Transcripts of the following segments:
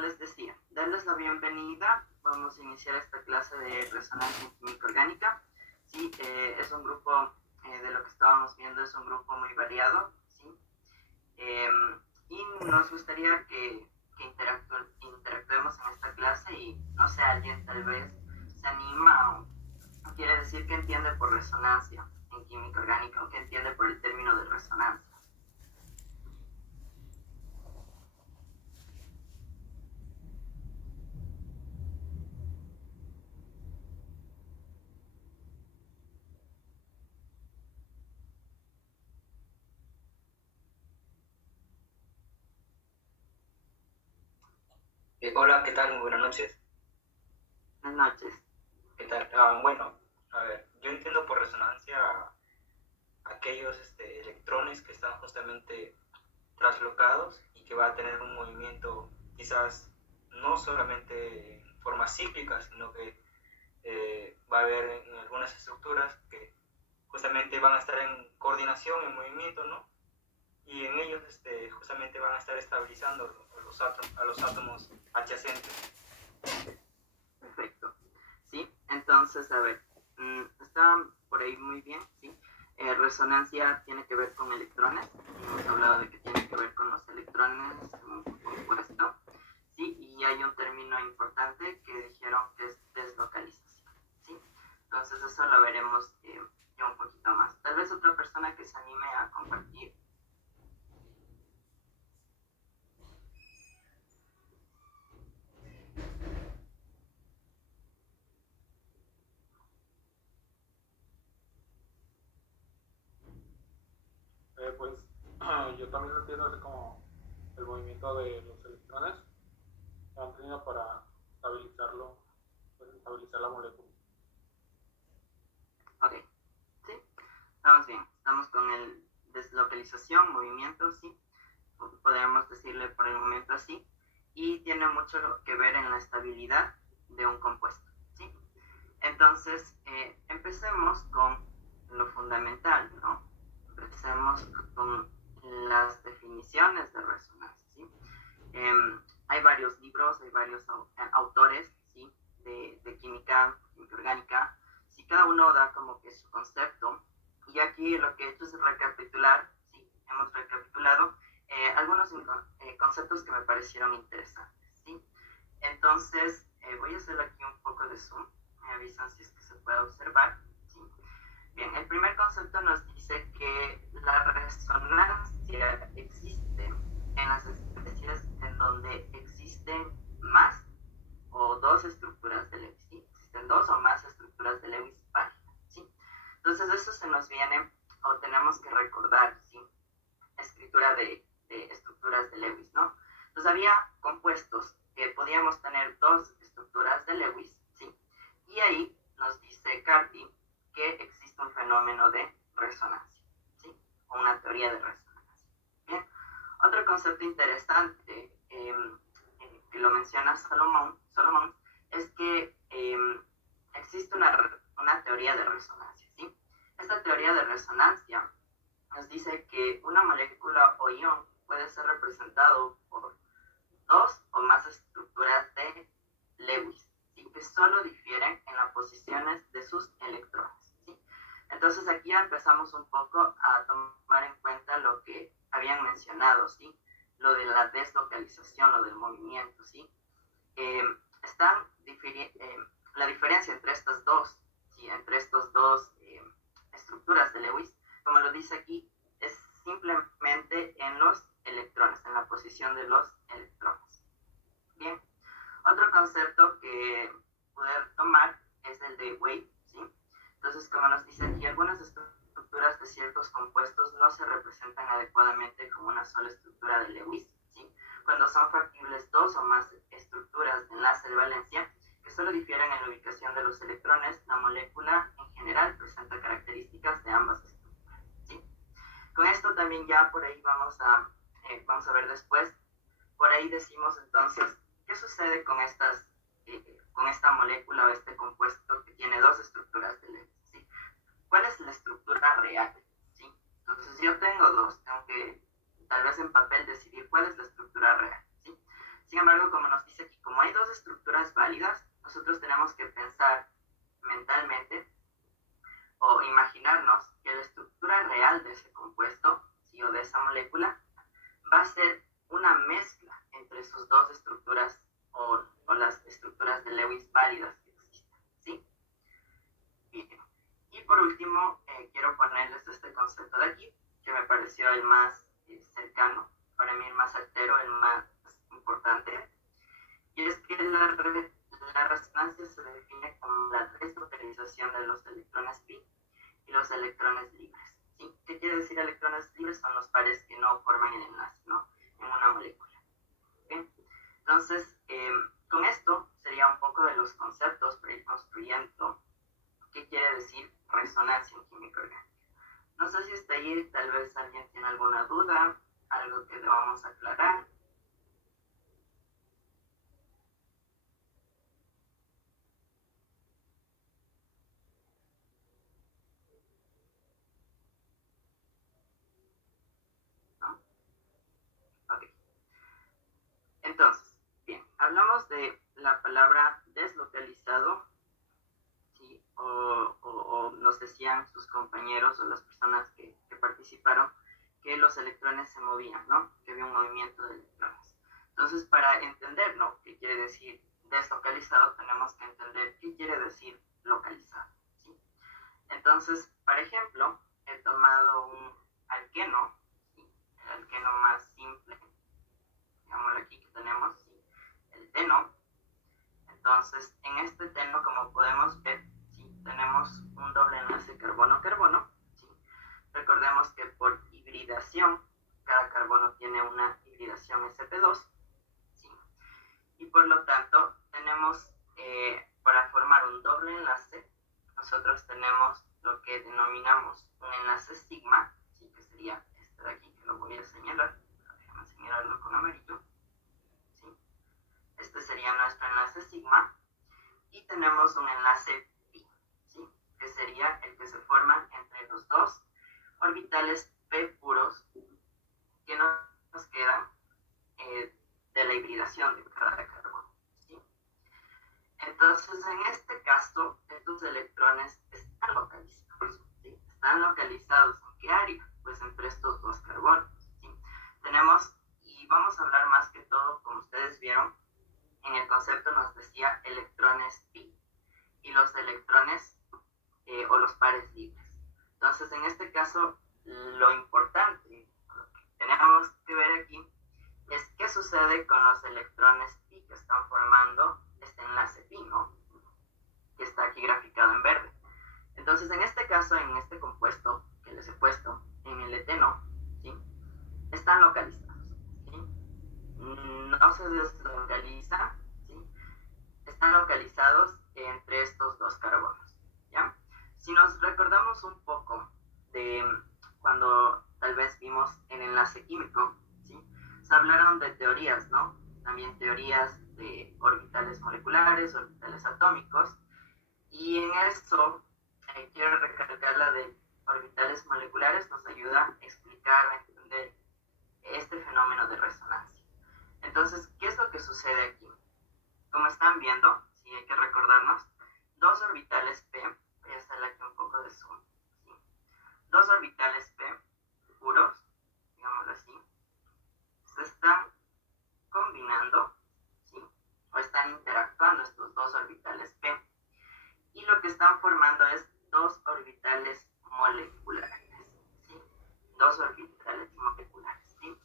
les decía, darles la bienvenida. Vamos a iniciar esta clase de resonancia en química orgánica. Sí, es un grupo, de lo que estábamos viendo, es un grupo muy variado, ¿sí? Y nos gustaría que interactuemos en esta clase y, no sé, alguien tal vez se anima o quiere decir qué entiende por resonancia en química orgánica o qué entiende por el término de resonancia. Hola, ¿qué tal? Muy buenas noches. Buenas noches. ¿Qué tal? Bueno, a ver, yo entiendo por resonancia aquellos electrones que están justamente traslocados y que va a tener un movimiento quizás no solamente en forma cíclica, sino que va a haber en algunas estructuras que justamente van a estar en coordinación, en movimiento, ¿no? Y en ellos justamente van a estar estabilizando a los átomos adyacentes. Perfecto. Sí, entonces, a ver, está por ahí muy bien, ¿sí? Resonancia tiene que ver con electrones. Hemos hablado de que tiene que ver con los electrones en un compuesto, ¿sí? Y hay un término importante que dijeron que es deslocalización, ¿sí? Entonces, eso lo veremos ya un poquito más. Tal vez otra persona que se anime a compartir. Pues yo también lo entiendo así como el movimiento de los electrones que han tenido para estabilizarlo, pues, estabilizar la molécula. Ok, ¿sí? Estamos bien. Estamos con el deslocalización, movimiento, ¿sí? Podríamos decirle por el momento así, y tiene mucho que ver en la estabilidad de un compuesto, ¿sí? Entonces, empecemos con lo fundamental, ¿no? Empecemos con las definiciones de resonancia, ¿sí? Hay varios libros, hay varios autores, ¿sí? De química orgánica, ¿sí? Cada uno da como que su concepto, y aquí lo que he hecho es recapitular, ¿sí? Hemos recapitulado algunos conceptos que me parecieron interesantes, ¿sí? Entonces, voy a hacer aquí un poco de zoom, me avisan si es que se puede observar, ¿sí? Bien, el primer concepto nos dice que la resonancia existe en las especies en donde existen más o dos estructuras de Lewis, ¿sí? Existen dos o más estructuras de Lewis válidas, ¿sí? Entonces, eso se nos viene, o tenemos que recordar, ¿sí? Escritura de estructuras de Lewis, ¿no? Entonces había compuestos que podíamos tener dos estructuras de Lewis, ¿sí? Y ahí nos dice Carty que existe un fenómeno de resonancia, ¿sí? O una teoría de resonancia. Bien. Otro concepto interesante que lo menciona Solomon es que existe una teoría de resonancia, ¿sí? Esta teoría de resonancia nos dice que una molécula o ion puede ser representado por dos o más estructuras de Lewis, ¿sí? Que solo difieren en las posiciones de sus electrones, ¿sí? Entonces aquí ya empezamos un poco a tomar en cuenta lo que habían mencionado, ¿sí? Lo de la deslocalización, lo del movimiento, ¿sí? La diferencia entre estas dos, ¿sí? Entre estos dos estructuras de Lewis, como lo dice aquí, es simplemente en los electrones, en la posición de los electrones. Bien, otro concepto que poder tomar es el de wave, ¿sí? Entonces, como nos dice aquí, algunas estructuras de ciertos compuestos no se representan adecuadamente como una sola estructura de Lewis, ¿sí? Cuando son factibles dos o más estructuras de enlace de valencia que solo difieren en la ubicación de los electrones, la molécula en general presenta características de ambas estructuras, ¿sí? Con esto también ya por ahí vamos a ver después. Por ahí decimos entonces, ¿qué sucede con esta molécula o este compuesto que tiene dos estructuras de Lewis, ¿sí? ¿Cuál es la estructura real, ¿sí? Entonces yo tengo dos, tengo que tal vez en papel decidir cuál es la estructura real, ¿sí? Sin embargo, como nos dice aquí, como hay dos estructuras válidas, nosotros tenemos que pensar mentalmente o imaginarnos que la estructura real de ese compuesto, ¿sí? O de esa molécula, va a ser una mezcla entre sus dos estructuras o las estructuras de Lewis válidas que existen, ¿sí? Bien. Y por último, quiero ponerles este concepto de aquí, que me pareció el más cercano, para mí el más certero, el más importante, y es que la resonancia se define como la deslocalización de los electrones pi y los electrones libres, ¿sí? ¿Qué quiere decir electrones libres? Son los pares que no forman el enlace, ¿no? En una molécula. ¿Okay? Entonces, con esto sería un poco de los conceptos para ir construyendo qué quiere decir resonancia en química orgánica. No sé si hasta ahí tal vez alguien tiene alguna duda, algo que debamos aclarar. ¿No? Ok. Entonces, bien, hablamos de la palabra deslocalizado, ¿sí? O nos decían sus compañeros o las personas que participaron que los electrones se movían, ¿no? Que había un movimiento de electrones. Entonces, para entender, ¿no? ¿Qué quiere decir deslocalizado? Tenemos que entender qué quiere decir localizado, ¿sí? Entonces, por ejemplo, he tomado un alqueno, ¿sí? El alqueno más simple, digámoslo aquí que tenemos, ¿sí? El teno. Entonces, en este teno, como podemos ver, ¿sí? Tenemos un doble enlace carbono-carbono, ¿sí? Recordemos que por hibridación, cada carbono tiene una hibridación sp2, ¿sí? Y por lo tanto, tenemos, para formar un doble enlace, nosotros tenemos lo que denominamos un enlace sigma, ¿sí? Que sería este de aquí, que lo voy a señalar. Déjame señalarlo con amarillo. ¿Sí? Este sería nuestro enlace sigma. Y tenemos un enlace pi, ¿sí? Que sería el que se forma entre los dos orbitales p puros que nos quedan de la hibridación de cada carbono, ¿sí? Entonces, en este caso, estos electrones están localizados, ¿sí? Están localizados ¿en qué área? Pues entre estos dos carbonos, ¿sí? Tenemos, y vamos a hablar más que todo, como ustedes vieron, en el concepto nos decía electrones pi y los electrones o los pares libres. Entonces, en este caso, lo importante, lo que tenemos que ver aquí, es qué sucede con los electrones pi que están formando este enlace pi, ¿no? Que está aquí graficado en verde. Entonces, en este caso, en este compuesto que les he puesto, en el eteno, ¿sí? Están localizados, ¿sí? No se deslocaliza, ¿sí? Están localizados entre estos dos carbonos, ¿ya? Si nos recordamos un poco de cuando tal vez vimos el enlace químico, ¿sí? Se hablaron de teorías, ¿no? También teorías de orbitales moleculares, orbitales atómicos, y en eso quiero recalcar la de orbitales moleculares, nos ayuda a explicar, a entender este fenómeno de resonancia. Entonces, ¿qué es lo que sucede aquí? Como están viendo, sí, hay que recordarnos, dos orbitales p, voy a hacerle aquí un poco de zoom, ¿sí? Dos orbitales p puros, digámoslo así, se están combinando, ¿sí? O están interactuando estos dos orbitales p, y lo que están formando es dos orbitales moleculares, ¿sí? Dos orbitales moleculares, ¿sí?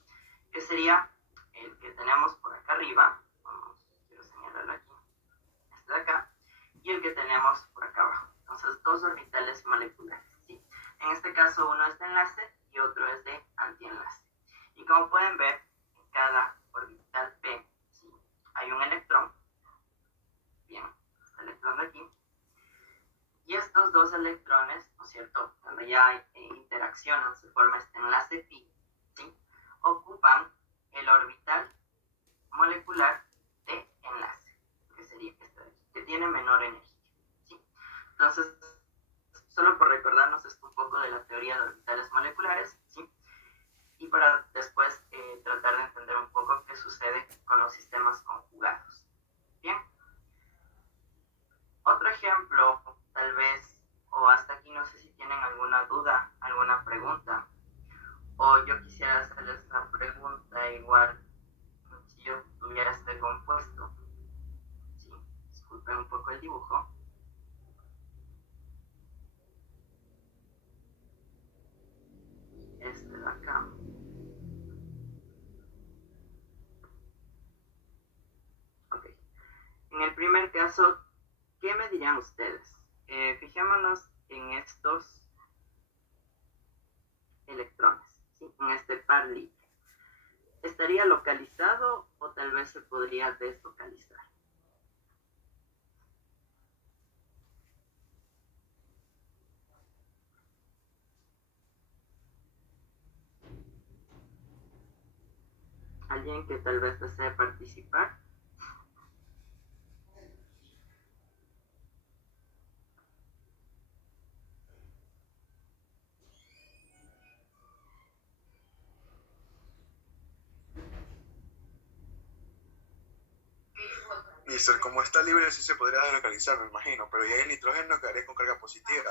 Que sería el que tenemos por acá arriba, quiero señalarlo aquí, este de acá, y el que tenemos por acá abajo. Entonces, dos orbitales moleculares, ¿sí? En este caso, uno es de enlace y otro es de antienlace. Y como pueden ver, en cada orbital p, ¿sí? Hay un electrón, bien, este electrón de aquí, y estos dos electrones, ¿no es cierto?, cuando ya interaccionan, se forma este enlace pi, ¿sí? Ocupan el orbital molecular de enlace, que sería este de aquí, que tiene menor energía, ¿sí? Entonces, solo por recordarnos esto un poco de la teoría de orbitales moleculares, ¿sí? Y para después tratar de entender un poco poco qué sucede con los sistemas conjugados. Bien. Otro ejemplo, tal vez, o hasta aquí no sé si tienen alguna duda, alguna pregunta, o yo quisiera hacerles una pregunta igual si yo tuviera este compuesto. Sí, disculpen un poco el dibujo. Este de acá. Ok. En el primer caso, ¿qué me dirían ustedes? Fijémonos en estos electrones, ¿sí? En este par libre. ¿Estaría localizado o tal vez se podría deslocalizar? ¿Alguien que tal vez desee participar? Mister, como está libre, sí se podría deslocalizar, me imagino, pero ya el nitrógeno quedaría con carga positiva.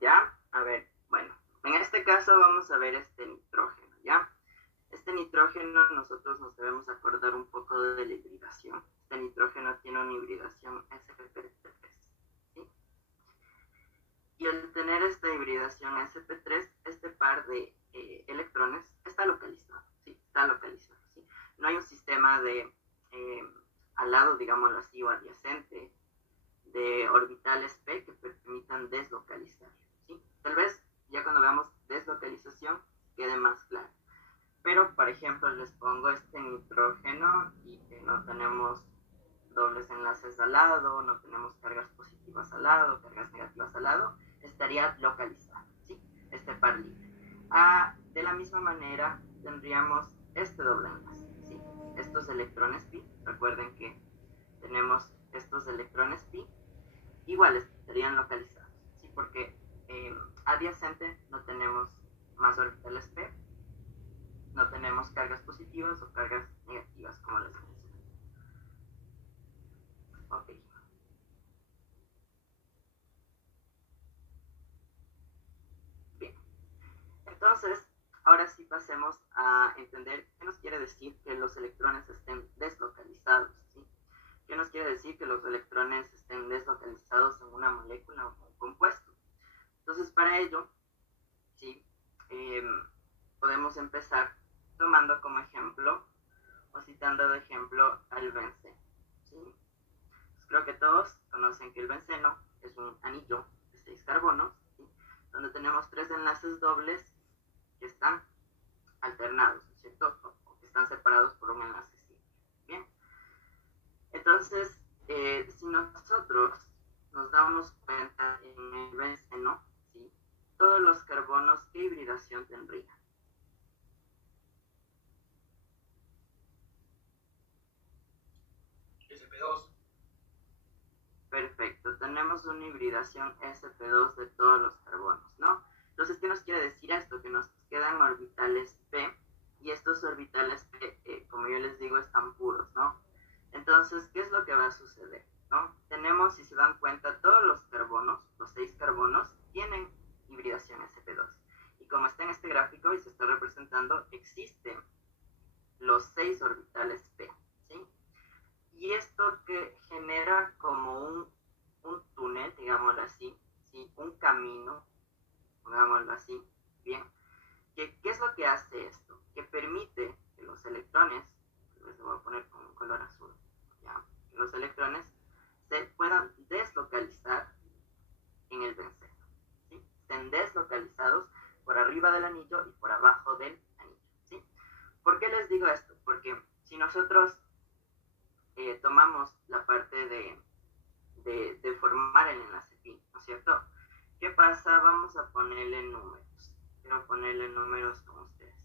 Ya, a ver, bueno, en este caso vamos a ver este nitrógeno, ¿ya? Este nitrógeno nosotros nos debemos acordar un poco de la hibridación. Este nitrógeno tiene una hibridación sp3, ¿sí? Y al tener esta hibridación sp3, este par de electrones está localizado, ¿sí? Está localizado, ¿sí? No hay un sistema de al lado, digámoslo así, o adyacente de orbitales p que permitan deslocalizar, ¿sí? Tal vez ya cuando veamos deslocalización quede más claro. Pero, por ejemplo, les pongo este nitrógeno y que no tenemos dobles enlaces al lado, no tenemos cargas positivas al lado, cargas negativas al lado, estaría localizado, ¿sí? Este par libre. De la misma manera, tendríamos este doble enlace, ¿sí? Estos electrones pi, recuerden que tenemos estos electrones pi, igual estarían localizados, ¿sí? Porque adyacente no tenemos más orbitales p, no tenemos cargas positivas o cargas negativas, como les mencioné. Ok. Bien. Entonces, ahora sí pasemos a entender qué nos quiere decir que los electrones estén deslocalizados, ¿sí? ¿Qué nos quiere decir que los electrones estén deslocalizados en una molécula o un compuesto? Entonces, para ello, ¿sí? Podemos empezar tomando como ejemplo o citando de ejemplo al benceno, ¿sí? Pues creo que todos conocen que el benceno es un anillo de 6 carbonos, ¿sí? Donde tenemos 3 enlaces dobles que están alternados, ¿no es cierto? O que están separados por un enlace simple. Bien. Entonces, si nosotros nos damos cuenta en el benceno, ¿sí? Todos los carbonos, ¿qué hibridación tendrían? SP2. Perfecto, tenemos una hibridación sp2 de todos los carbonos, ¿no? Entonces, ¿qué nos quiere decir esto? Que nos quedan orbitales p, y estos orbitales p, como yo les digo, están puros, ¿no? Entonces, ¿qué es lo que va a suceder? ¿No? Tenemos, si se dan cuenta, todos los carbonos, los 6 carbonos, tienen hibridación sp2. Y como está en este gráfico y se está representando, existen los 6 orbitales p, ¿sí? Y esto que genera como un túnel, digámoslo así, ¿sí? Un camino, pongámoslo así, bien. ¿Qué es lo que hace esto? Que permite que los electrones, les voy a poner con un color azul, ¿ya? Que los electrones se puedan deslocalizar en el benceno, ¿sí? Estén deslocalizados por arriba del anillo y por abajo del anillo, ¿sí? ¿Por qué les digo esto? Porque si nosotros tomamos la parte de formar el enlace pi, ¿no es cierto? ¿Qué pasa? Vamos a ponerle números. Quiero ponerle números con ustedes.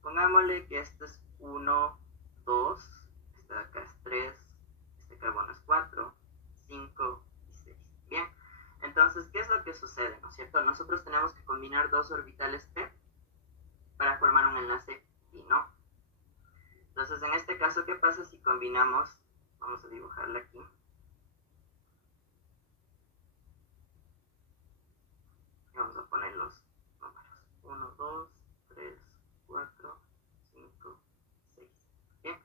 Pongámosle que este es 1, 2, este de acá es 3, este carbono es 4, 5 y 6. Bien, entonces, ¿qué es lo que sucede? ¿No es cierto? Nosotros tenemos que combinar dos orbitales p para formar un enlace pi, ¿no? Entonces, en este caso, ¿qué pasa si combinamos? Vamos a dibujarla aquí. Y vamos a poner los números. 1, 2, 3, 4, 5, 6. Bien.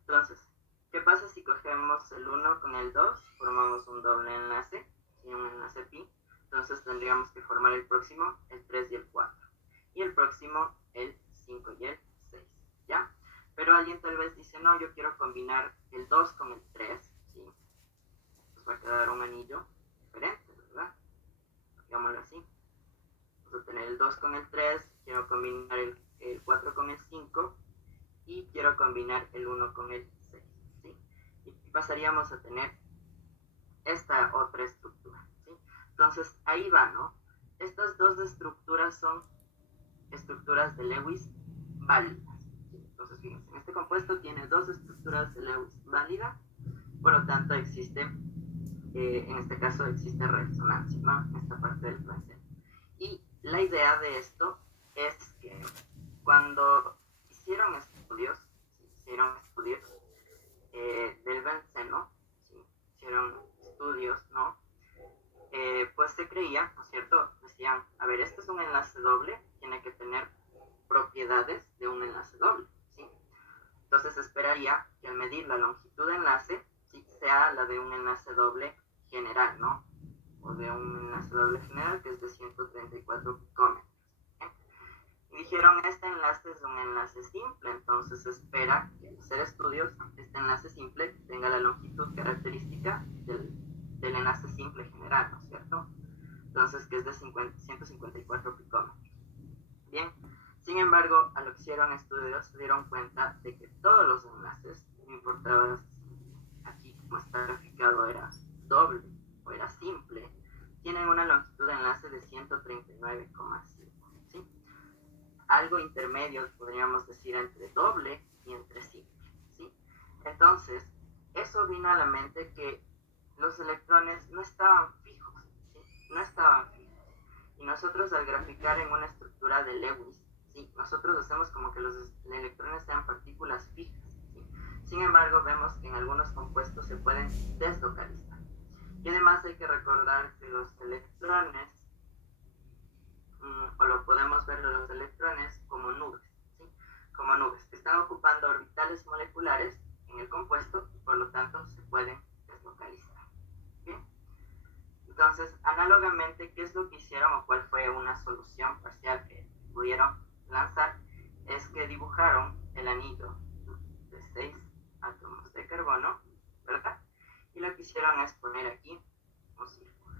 Entonces, ¿qué pasa si cogemos el 1 con el 2? Formamos un doble enlace, ¿sí? Un enlace pi. Entonces tendríamos que formar el próximo, el 3 y el 4. Y el próximo, el 5 y el 6. ¿Ya? Pero alguien tal vez dice, no, yo quiero combinar el 2 con el 3, ¿sí? Pues va a quedar un anillo diferente, ¿verdad? Digámoslo así. Vamos a tener el 2 con el 3, quiero combinar el 4 con el 5 y quiero combinar el 1 con el 6, ¿sí? Y pasaríamos a tener esta otra estructura, ¿sí? Entonces, ahí va, ¿no? Estas dos estructuras son estructuras de Lewis válidas. Entonces, fíjense, este compuesto tiene dos estructuras de Lewis válidas, por lo tanto existe, en este caso existe resonancia, ¿no? En esta parte del plantel. Y la idea de esto es que cuando hicieron estudios del benceno, ¿sí? Hicieron estudios, ¿no? Pues se creía, ¿no es cierto? Decían, a ver, este es un enlace doble, tiene que tener propiedades de un enlace doble, ¿sí? Entonces esperaría que al medir la longitud de enlace, ¿sí? Sea la de un enlace doble general, ¿no? O de un enlace doble general que es de 134 picómetros. ¿Sí? Y dijeron, este enlace es un enlace simple, entonces espera que al hacer estudios, este enlace simple tenga la longitud característica del enlace simple general, ¿no es cierto? Entonces, que es de 154 picómetros. Bien, sin embargo, al que hicieron estudios, se dieron cuenta de que todos los enlaces, no importaba si aquí como está graficado era doble o era simple, tienen una longitud de enlace de 139,5, ¿sí? Algo intermedio, podríamos decir, entre doble y entre simple, ¿sí? Entonces, eso vino a la mente que los electrones no estaban fijos, ¿sí? No estaban fijos. Y nosotros al graficar en una estructura de Lewis, ¿sí? Nosotros hacemos como que los electrones sean partículas fijas, ¿sí? Sin embargo, vemos que en algunos compuestos se pueden deslocalizar. Y además hay que recordar que los electrones, o lo podemos ver los electrones como nubes, ¿sí? Como nubes que están ocupando orbitales moleculares en el compuesto y por lo tanto se pueden deslocalizar. ¿Bien? Entonces, análogamente, ¿qué es lo que hicieron o cuál fue una solución parcial que pudieron lanzar? Es que dibujaron el anillo de 6 átomos de carbono, ¿verdad? Y lo que hicieron es poner aquí un círculo,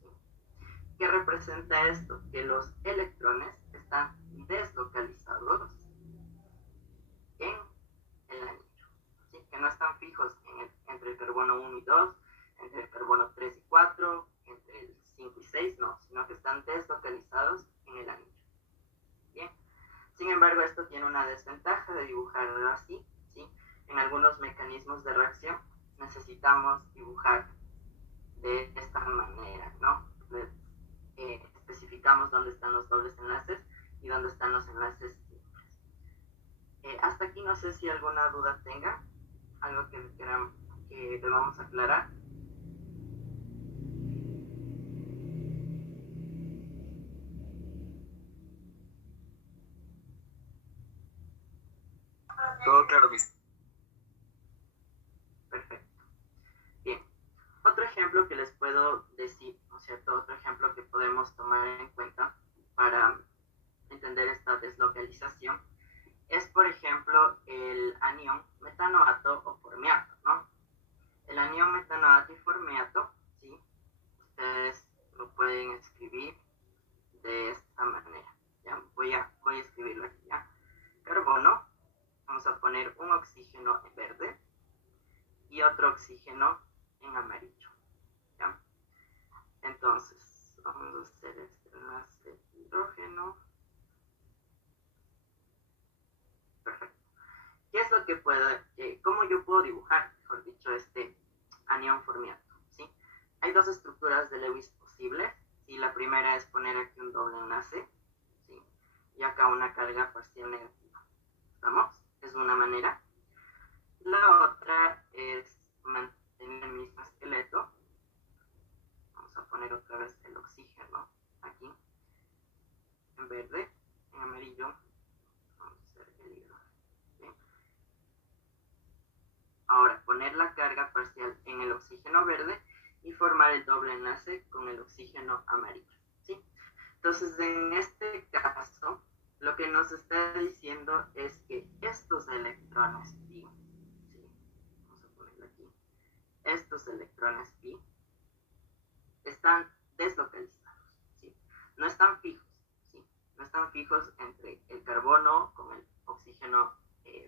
¿sí? ¿Qué representa esto? Que los electrones están deslocalizados en el anillo, ¿sí? Que no están fijos entre el carbono 1 y 2, entre el carbono 3 y 4, entre el 5 y 6, no, sino que están deslocalizados en el anillo. Bien. Sin embargo, esto tiene una desventaja de dibujarlo así, ¿sí? En algunos mecanismos de reacción necesitamos dibujar de esta manera, ¿no? Especificamos dónde están los dobles enlaces y dónde están los enlaces simples. Hasta aquí no sé si alguna duda tenga, algo que quieran que debamos aclarar. Todo claro, mis. Perfecto. Bien. Otro ejemplo que les puedo decir, ¿no es cierto? Otro ejemplo que podemos tomar en cuenta para entender esta deslocalización es, por ejemplo, el anión metanoato o formiato, ¿no? El anión metanoato y formiato, ¿sí? Ustedes lo pueden escribir de esta manera. Ya voy a escribirlo aquí, ¿ya? Carbono, vamos a poner un oxígeno en verde y otro oxígeno en amarillo, ¿ya? Entonces, vamos a hacer este enlace de hidrógeno. Perfecto. ¿Qué es lo que cómo yo puedo dibujar, mejor dicho, este anión formiato? ¿Sí? Hay dos estructuras de Lewis posibles, ¿sí? La primera es poner aquí un doble enlace, ¿sí? Y acá una carga parcial negativa. ¿Estamos? Es una manera. poner la carga parcial en el oxígeno verde y formar el doble enlace con el oxígeno amarillo, ¿sí? Entonces, en este caso, lo que nos está diciendo es que estos electrones pi, ¿sí? Vamos a ponerlo aquí, estos electrones pi están deslocalizados, ¿sí? No están fijos, ¿sí? No están fijos entre el carbono con el oxígeno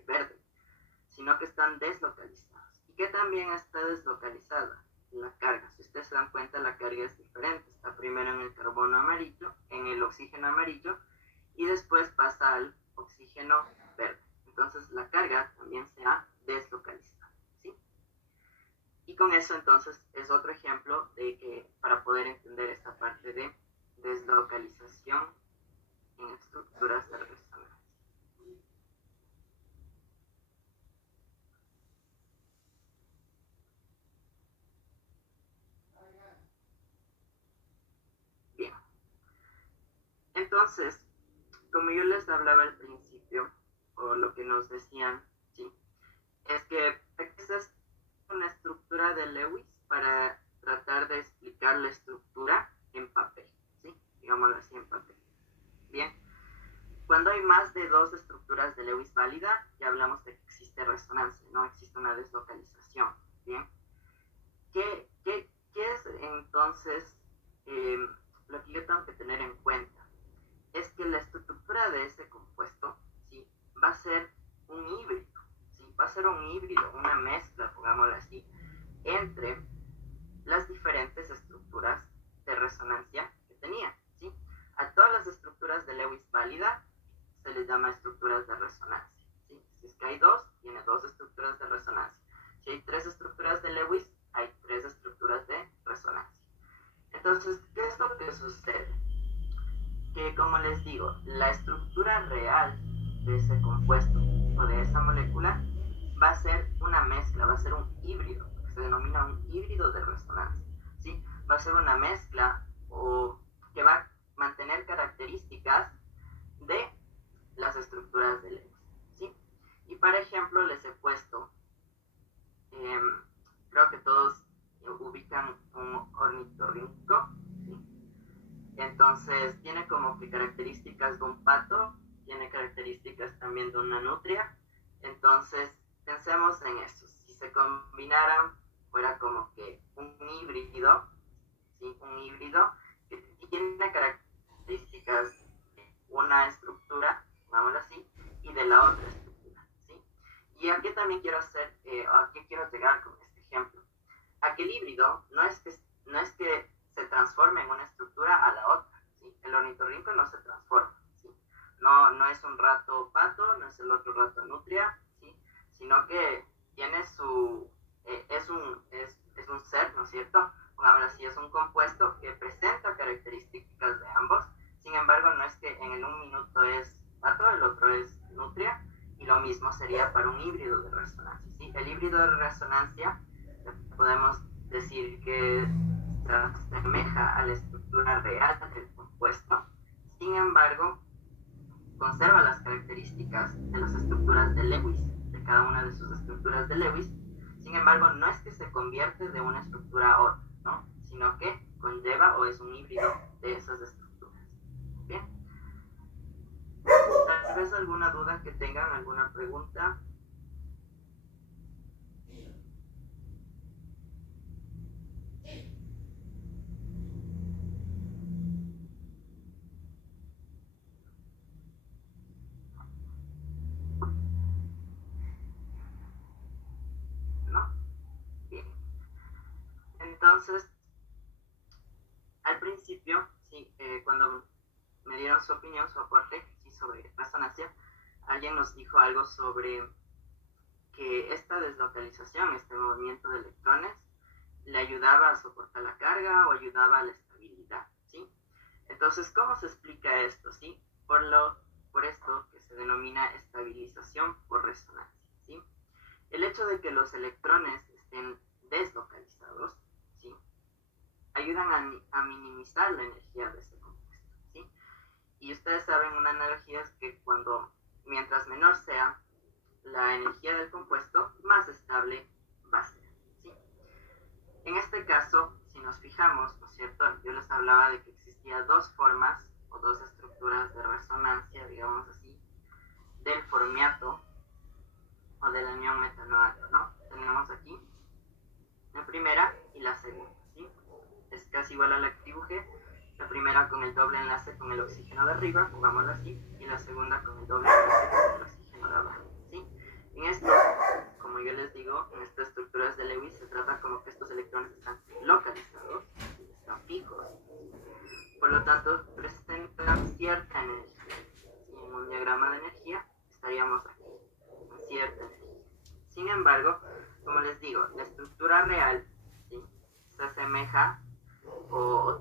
verde, sino que están deslocalizados. ¿Y qué también está deslocalizada? La carga. Si ustedes se dan cuenta, la carga es diferente. Está primero en el carbono amarillo, en el oxígeno amarillo, y después pasa al oxígeno verde. Entonces la carga también se ha deslocalizado, ¿sí? Y con eso entonces es otro ejemplo de que para poder entender esta parte de deslocalización en estructuras de resonancia. Bien. Entonces, como yo les hablaba al principio, o lo que nos decían, ¿sí? Es que esta es una estructura de Lewis para tratar de explicar la estructura en papel, ¿sí? Digámoslo así, en papel. Bien. Cuando hay más de dos estructuras de Lewis válida, ya hablamos de que existe resonancia, no existe una deslocalización, ¿bien? ¿Qué es entonces lo que yo tengo que tener en cuenta? Es que la estructura de ese compuesto, ¿sí? Va a ser un híbrido, ¿sí? Va a ser un híbrido, una mezcla, pongámoslo así, entre las diferentes estructuras de resonancia que tenía, ¿sí? A todas las estructuras de Lewis válida se les llama estructuras de resonancia, ¿sí? Si es que hay dos, tiene dos estructuras de resonancia. Si hay tres estructuras de Lewis, hay tres estructuras de resonancia. Entonces, ¿qué es lo que sucede? Que, como les digo, la estructura real de ese compuesto o de esa molécula va a ser una mezcla, va a ser un híbrido, que se denomina un híbrido de resonancia, ¿sí? Va a ser una mezcla o que va a mantener características de las estructuras de Lewis, ¿sí? Y para ejemplo les he puesto, creo que todos ubican un ornitorrinco, ¿sí? Entonces tiene como que características de un pato, tiene características también de una nutria. Entonces pensemos en eso, si se combinaran fuera como que un híbrido, ¿sí? Un híbrido que tiene características de una estructura, digámoslo así, y de la otra estructura, ¿sí? Y aquí también quiero hacer, a qué quiero llegar con este ejemplo. Aquel híbrido no es que se transforme en una estructura a la otra, ¿sí? El ornitorrinco no se transforma, ¿sí? No es un rato pato, no es el otro rato nutria, ¿sí? Sino que tiene su, es un ser, ¿no es cierto? Ahora sí, es un compuesto que presenta características de ambos, sin embargo no es que en un minuto es pato, el otro es nutria, y lo mismo sería para un híbrido de resonancia, ¿sí? El híbrido de resonancia podemos decir que se asemeja a la estructura real del compuesto, sin embargo conserva las características de las estructuras de Lewis, de cada una de sus estructuras de Lewis. Sin embargo, no es que se convierte de una estructura a otra, ¿no? Sino que conlleva o es un híbrido de esas estructuras. Bien. Tal vez alguna duda que tengan, alguna pregunta. ¿No? Bien. Entonces, al principio, sí, cuando me dieron su opinión, su aporte, sí, sobre resonancia, alguien nos dijo algo sobre que esta deslocalización, este movimiento de electrones, le ayudaba a soportar la carga o ayudaba a la estabilidad, ¿sí? Entonces, ¿cómo se explica esto, sí? Por esto que se denomina estabilización por resonancia, ¿sí? El hecho de que los electrones estén deslocalizados, ¿sí? Ayudan a minimizar la energía de ese compuesto, ¿sí? Y ustedes saben, una analogía es que mientras menor sea la energía del compuesto, más estable va a dos formas o dos estructuras de resonancia, digamos así, del formiato o del anión metanoato, ¿no? Tenemos aquí la primera y la segunda, ¿sí? Es casi igual a la que dibujé. La primera con el doble enlace con el oxígeno de arriba, pongámoslo así, y la segunda con el doble enlace con el oxígeno de abajo, ¿sí? En esto, como yo les digo, en estas estructuras de Lewis se trata como que estos electrones están localizados, están fijos, por lo tanto presentan cierta energía. ¿Sí? En un diagrama de energía estaríamos aquí, en cierta energía. Sin embargo, como les digo, la estructura real, ¿sí?, se asemeja o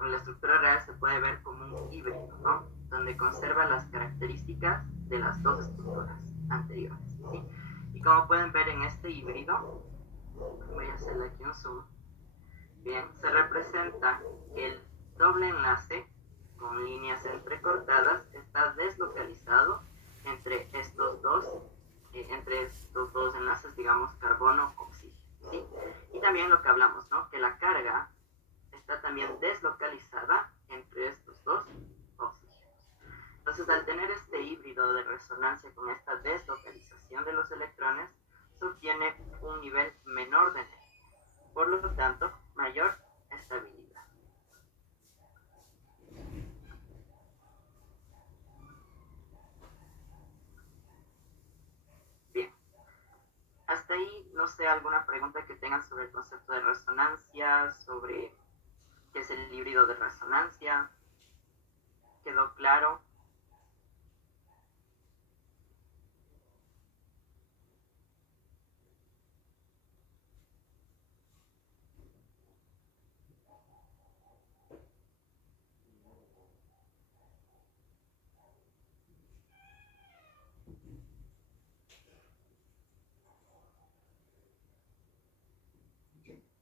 la estructura real se puede ver como un híbrido, ¿no? Donde conserva las características de las dos estructuras anteriores, ¿sí? Y como pueden ver en este híbrido, voy a hacerle aquí un zoom, bien, se representa que el doble enlace con líneas entrecortadas está deslocalizado entre estos dos enlaces, digamos, carbono-oxígeno, ¿sí? Y también lo que hablamos, ¿no? Que la carga está también deslocalizada entre estos dos oxígenos. Entonces, al tener este híbrido de resonancia con esta deslocalización de los electrones, se obtiene un nivel menor de energía, por lo tanto, mayor estabilidad. Bien, hasta ahí, no sé, alguna pregunta que tengan sobre el concepto de resonancia, sobre qué es el híbrido de resonancia. ¿Quedó claro?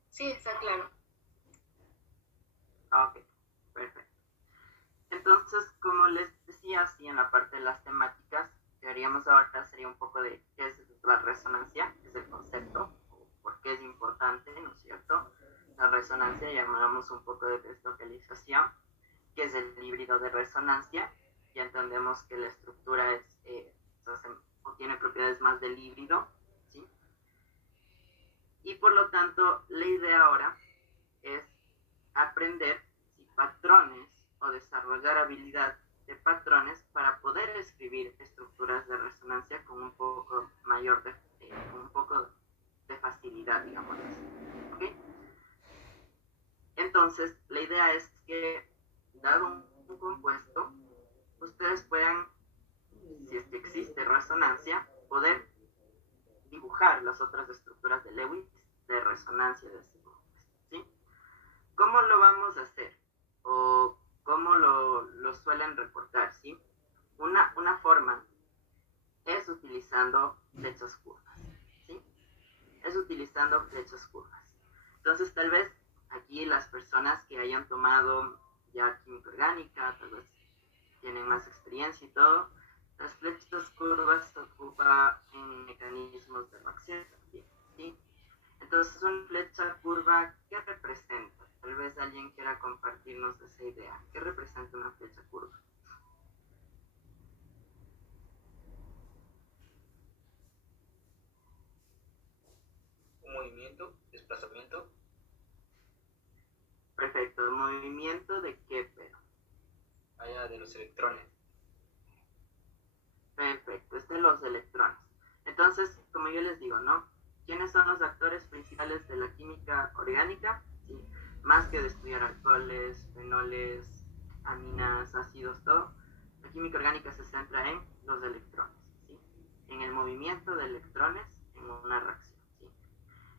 Sí, está claro. Ok, perfecto. Entonces, como les decía, así en la parte de las temáticas, que haríamos ahora sería un poco de qué es la resonancia, qué es el concepto, por qué es importante, ¿no es cierto? La resonancia, ya hablamos un poco de deslocalización, qué es el híbrido de resonancia, ya entendemos que la estructura es, o tiene propiedades más del híbrido, ¿sí? Y por lo tanto, la idea ahora es aprender patrones o desarrollar habilidad de patrones para poder escribir estructuras de resonancia con un poco mayor con un poco de facilidad, digamos así. ¿Okay? Entonces, la idea es que, dado un compuesto, ustedes puedan, si es que existe resonancia, poder dibujar las otras estructuras de Lewis de resonancia de ese compuesto, ¿sí? ¿Cómo lo vamos a hacer? ¿O cómo lo suelen reportar? ¿Sí? Una forma es utilizando flechas curvas, ¿sí? Es utilizando flechas curvas. Entonces, tal vez aquí las personas que hayan tomado ya química orgánica, tal vez tienen más experiencia y todo, las flechas curvas se ocupan en mecanismos de reacción también, ¿sí? Entonces, una flecha curva, ¿qué representa? Tal vez alguien quiera compartirnos esa idea. ¿Qué representa una flecha curva? Un movimiento, desplazamiento. Perfecto. ¿Movimiento de qué, pero? Allá de los electrones. Perfecto. Es de los electrones. Entonces, como yo les digo, ¿no? ¿Quiénes son los actores principales de la química orgánica? ¿Sí? Más que de estudiar alcoholes, fenoles, aminas, ácidos, todo. La química orgánica se centra en los electrones, ¿sí? En el movimiento de electrones en una reacción, ¿sí?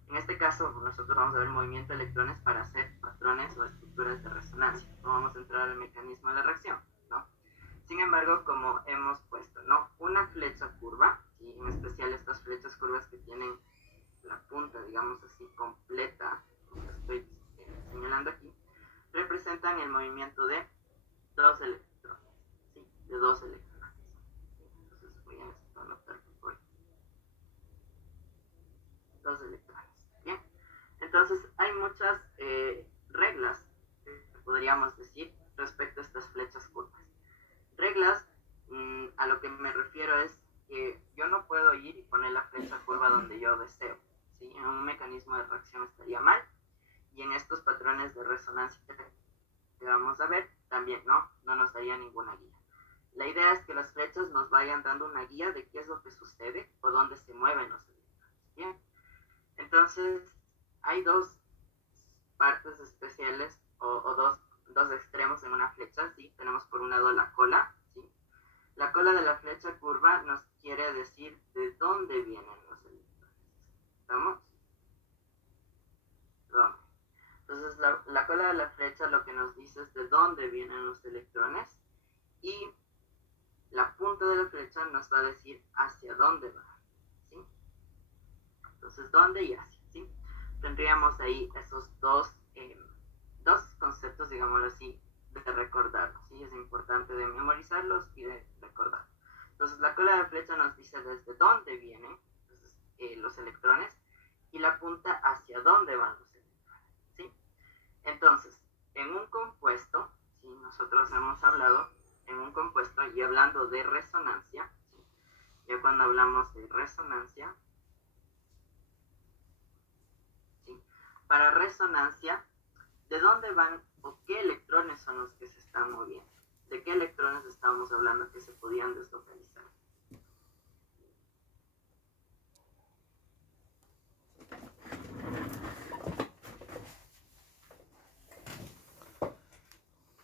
En este caso, nosotros vamos a ver el movimiento de electrones para hacer patrones o estructuras de resonancia. No vamos a entrar al mecanismo de la reacción, ¿no? Sin embargo, como hemos puesto, ¿no? Una flecha curva, y en especial estas flechas curvas que tienen la punta, digamos así, completa, como estoy señalando aquí, representan el movimiento de dos electrones, ¿sí? De dos electrones. Entonces voy a necesitar anotar por ahí. Dos electrones. Bien. Entonces hay muchas reglas, podríamos decir, respecto a estas flechas curvas. Reglas, a lo que me refiero es que yo no puedo ir y poner la flecha curva donde yo deseo, ¿sí? En un mecanismo de reacción estaría mal, y en estos patrones de resonancia que vamos a ver, también no nos daría ninguna guía. La idea es que las flechas nos vayan dando una guía de qué es lo que sucede o dónde se mueven los electrones. Bien, entonces hay dos partes especiales o dos extremos en una flecha, ¿sí? Tenemos por un lado la cola, ¿sí? La cola de la flecha curva nos quiere decir de dónde vienen los electrones. ¿Estamos? ¿Dónde? Entonces la cola de la flecha lo que nos dice es de dónde vienen los electrones, y la punta de la flecha nos va a decir hacia dónde va, ¿sí? Entonces, ¿dónde y hacia? ¿Sí? Tendríamos ahí esos dos conceptos, digámoslo así, de recordar, ¿sí? Es importante de memorizarlos y de recordar. Entonces, la cola de la flecha nos dice desde dónde vienen los electrones, y la punta hacia dónde van los electrones, ¿sí? Entonces, en un compuesto, ¿sí? Nosotros hemos hablado en un compuesto, y hablando de resonancia, ¿sí? Ya cuando hablamos de resonancia, ¿sí? Para resonancia, ¿de dónde van o qué electrones son los que se están moviendo? ¿De qué electrones estamos hablando que se podían deslocalizar?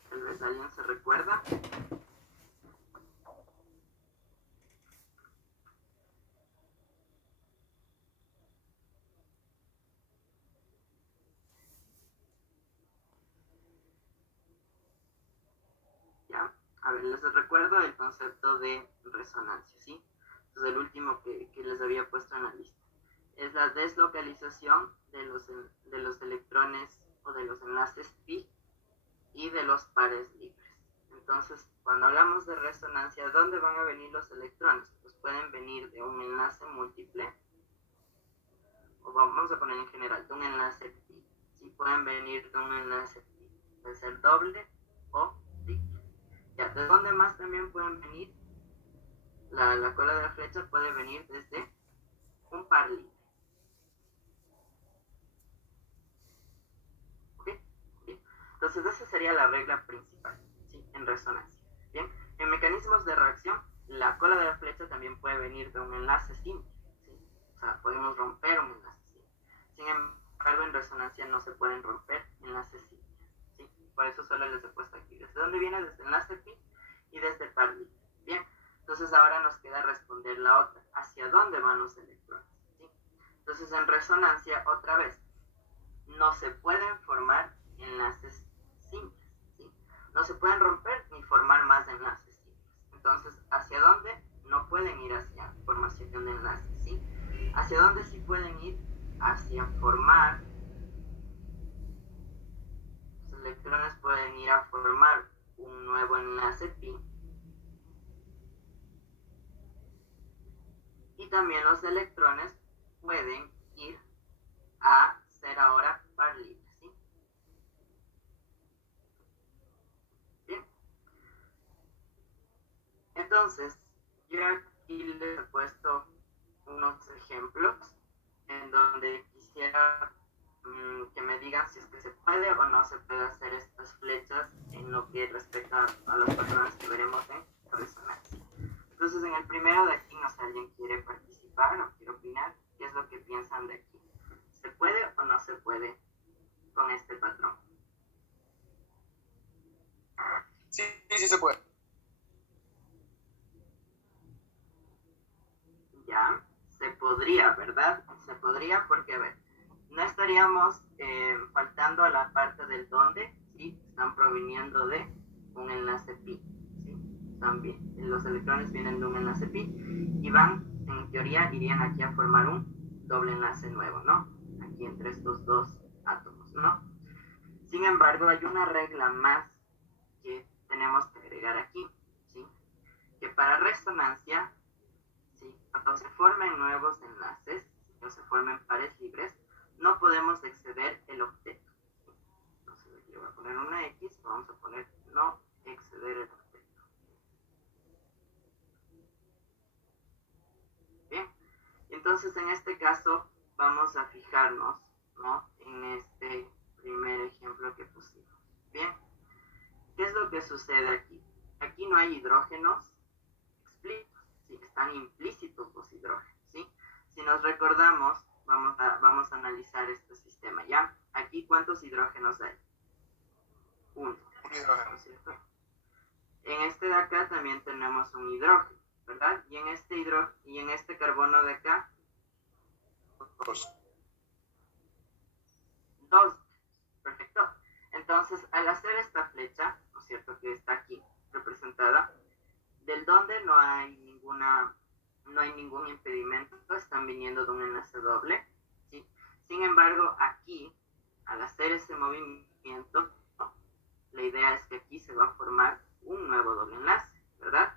Tal vez alguien se recuerda. A ver, les recuerdo el concepto de resonancia, ¿sí? Entonces, el último que les había puesto en la lista es la deslocalización de los electrones o de los enlaces pi y de los pares libres. Entonces, cuando hablamos de resonancia, ¿dónde van a venir los electrones? Pues pueden venir de un enlace múltiple, o vamos a poner en general, de un enlace pi. Sí, pueden venir de un enlace pi, puede ser doble o triple. Ya, ¿de dónde más también pueden venir? La cola de la flecha puede venir desde un par libre. ¿Ok? Bien. Entonces, esa sería la regla principal, ¿sí? En resonancia. Bien, en mecanismos de reacción, la cola de la flecha también puede venir de un enlace simple, ¿sí? O sea, podemos romper un enlace simple. Sin embargo, en resonancia no se pueden romper enlaces simples, ¿sí? Por eso solo les he puesto aquí. ¿Desde dónde viene? Desde el enlace pi y desde el par libre. Bien, entonces ahora nos queda responder la otra. ¿Hacia dónde van los electrones? ¿Sí? Entonces, en resonancia, otra vez, no se pueden formar enlaces simples, ¿sí? No se pueden romper ni formar más enlaces simples. Entonces, ¿hacia dónde? No pueden ir hacia formación de enlaces, ¿sí? ¿Hacia dónde sí pueden ir? Hacia formar. Los electrones pueden ir a formar un nuevo enlace pi, y también los electrones pueden ir a ser ahora par libre, ¿sí? Bien. Entonces, yo aquí les he puesto unos ejemplos en donde quisiera que me digan si es que se puede o no se puede hacer estas flechas en lo que respecta a los patrones que veremos en resonancia. Entonces, en el primero de aquí, no sé, alguien quiere participar o quiere opinar, ¿qué es lo que piensan de aquí? ¿Se puede o no se puede con este patrón? Sí, sí se puede. Ya, se podría, ¿verdad? Se podría porque, a ver, no estaríamos faltando a la parte del dónde, ¿sí? Están proviniendo de un enlace pi, ¿sí? También, los electrones vienen de un enlace pi y van, en teoría, irían aquí a formar un doble enlace nuevo, ¿no? Aquí entre estos dos átomos, ¿no? Sin embargo, hay una regla más que tenemos que agregar aquí, ¿sí? Que para resonancia, ¿sí? Cuando se formen nuevos enlaces, o se formen pares libres, no podemos exceder el octeto, ¿sí? Entonces aquí voy a poner una X, vamos a poner no exceder el octeto. Bien, entonces en este caso vamos a fijarnos, ¿no?, en este primer ejemplo que pusimos. Bien, ¿qué es lo que sucede aquí? Aquí no hay hidrógenos explícitos, ¿sí? Están implícitos los hidrógenos, ¿sí? Si nos recordamos, vamos a analizar este sistema, ¿ya? Aquí, ¿cuántos hidrógenos hay? Uno, Un hidrógeno. ¿no es cierto? En este de acá también tenemos un hidrógeno, ¿verdad? Y en este carbono de acá, Dos. dos. Perfecto. Entonces, al hacer esta flecha, ¿no es cierto?, que está aquí representada, del donde no hay ningún impedimento, están viniendo de un enlace doble, ¿sí? Sin embargo, aquí, al hacer ese movimiento, ¿no?, la idea es que aquí se va a formar un nuevo doble enlace, ¿verdad?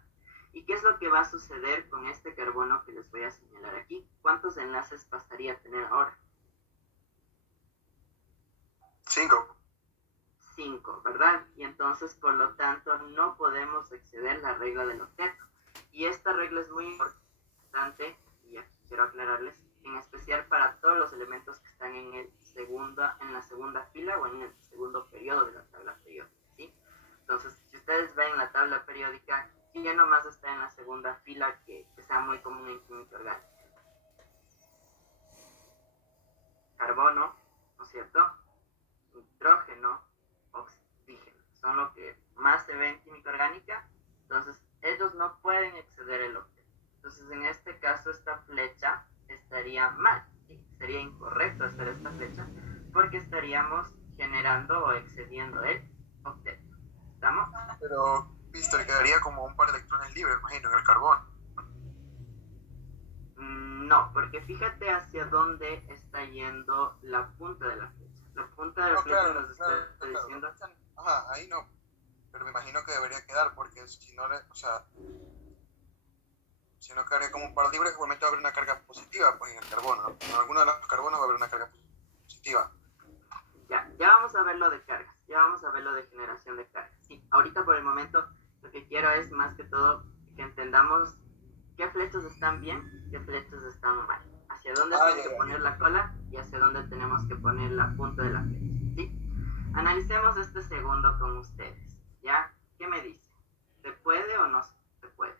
¿Y qué es lo que va a suceder con este carbono que les voy a señalar aquí? ¿Cuántos enlaces pasaría a tener ahora? 5. 5, ¿verdad? Y entonces, por lo tanto, no podemos exceder la regla del octeto. Y esta regla es muy importante, y aquí quiero aclararles, en especial para todos los elementos que están en la segunda fila o en el segundo periodo de la tabla periódica, ¿sí? Entonces, si ustedes ven la tabla periódica, ya nomás está en la segunda fila que sea muy común en química orgánica. Carbono, ¿no es cierto?, nitrógeno, oxígeno, son lo que más se ve en química orgánica. Entonces, ellos no pueden exceder el octeto. Entonces, en este caso, esta flecha estaría mal, ¿sí? Sería incorrecto hacer esta flecha porque estaríamos generando o excediendo el octeto. ¿Estamos? Pero, Víctor, quedaría como un par de electrones libres, imagino, en el carbono. No, porque fíjate hacia dónde está yendo la punta de la flecha. La punta de la No, flecha claro, nos está diciendo... Ajá, ahí no. Pero me imagino que debería quedar, porque si no, si no quedaría como un par libre, igualmente va a haber una carga positiva, pues, en el carbono, ¿no? En alguno de los carbonos va a haber una carga positiva. Ya vamos a ver lo de cargas, ya vamos a ver lo de generación de cargas. Sí, ahorita por el momento lo que quiero es más que todo que entendamos qué flechas están bien, qué flechas están mal. Hacia dónde tenemos que poner la cola y hacia dónde tenemos que poner la punta de la flecha, ¿sí? Analicemos este segundo con ustedes, ¿ya? ¿Qué me dice? ¿Se puede o no se puede?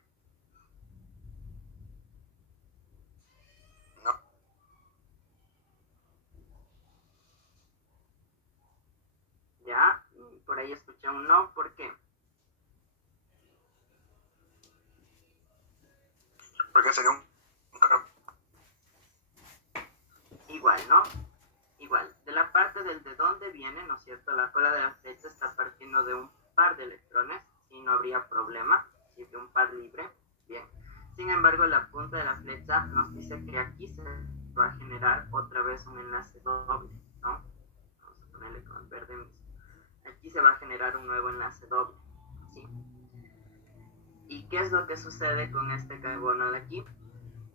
No. ¿Ya? Por ahí escuché un no, ¿por qué? Porque sería un carbono. Igual, ¿no? Igual, de la parte del de dónde viene, ¿no es cierto? La cola de la flecha está partiendo de un par de electrones, y no habría problema, si es de un par libre, bien. Sin embargo, la punta de la flecha nos dice que aquí se va a generar otra vez un enlace doble, ¿no? Vamos a ponerle con el verde mismo. Aquí se va a generar un nuevo enlace doble, ¿sí? ¿Y qué es lo que sucede con este carbono de aquí?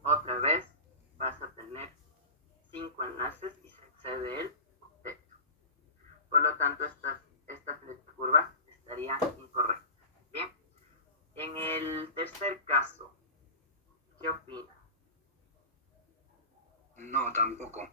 Otra vez vas a tener 5 enlaces y se excede el octeto. Por lo tanto, esta flecha curva estaría incorrecta. Bien. En el tercer caso, ¿qué opina? No, tampoco.